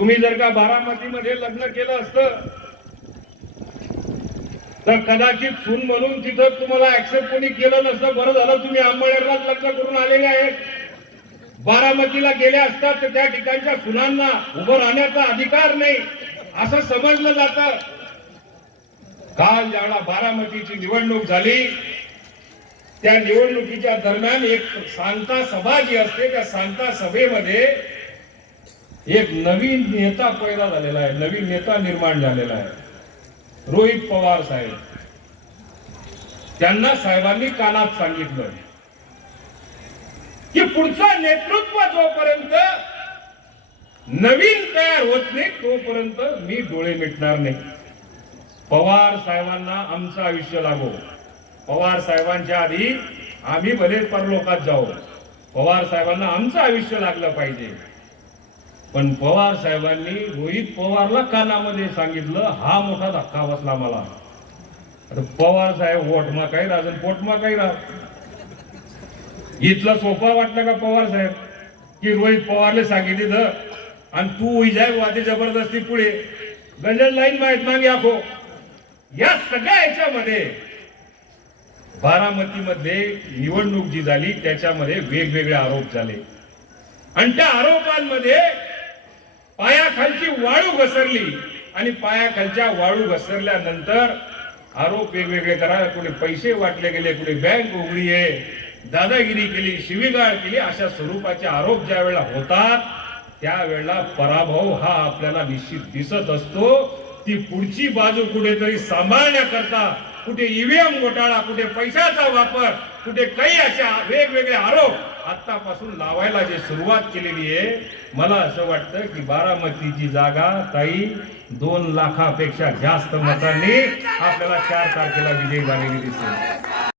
तुम्ही जर का मध्ये लग्न केलं असत तर कदाचित सून म्हणून तिथं तुम्हाला ऍक्सेप्ट कोणी केलं नसतं बरं झालं तुम्ही आंबळेरलाच लग्न करून आलेले आहेत बारामतीला गेले असतात तर त्या ठिकाणच्या सुनांना उभं राहण्याचा अधिकार नाही असं समजलं जात काल ज्यावेळा बारामतीची निवडणूक झाली त्या निवडणुकीच्या दरम्यान एक सांता सभा जी असते त्या सांता सभेमध्ये एक नवीन नेता पैदा झालेला आहे नवीन नेता निर्माण झालेला आहे रोहित पवार साहेब त्यांना साहेबांनी कानात सांगितलं की पुढचा नेतृत्व जोपर्यंत नवीन तयार होत नाही तोपर्यंत मी डोळे मिटणार नाही पवार साहेबांना आमचं आयुष्य लागो पवार साहेबांच्या आधी आम्ही भले परलोकात जाऊ पवार साहेबांना आमचं आयुष्य लागलं पाहिजे पण पवार साहेबांनी रोहित पवारला कानामध्ये सांगितलं हा मोठा धक्का बसला मला पवार साहेब वोटमा काही राहत पोटमा काही राहत इथला सोपा वाटला का पवार साहेब की रोहित पवारने सांगितली आणि तू विजय वादी जबरदस्ती पुढे गजल लाईन माहित मागे आखो या सगळ्या याच्यामध्ये बारामतीमध्ये निवडणूक जी झाली त्याच्यामध्ये वेगवेगळे आरोप झाले आणि त्या आरोपांमध्ये पायाखालची वाळू घसरली आणि पायाखालच्या वाळू घसरल्यानंतर आरोप वेगवेगळे करा कुठे पैसे वाटले गेले कुठे बँक उघडी आहे दादागिरी केली शिवीगाळ केली अशा स्वरूपाचे आरोप ज्या वेळेला होतात त्यावेळेला पराभव हा आपल्याला निश्चित दिसत असतो ती पुढची बाजू कुठेतरी सांभाळण्याकरता कुठे ईव्हीएम घोटाळा कुठे पैशाचा वापर कुठे काही अशा वेगवेगळे आरोप आत्तापासून लावायला जे सुरुवात केलेली आहे मला असं वाटतं की बारामतीची जागा ताई दोन लाखापेक्षा जास्त मतांनी आपल्याला चार तारखेला विजयी झालेली दिसेल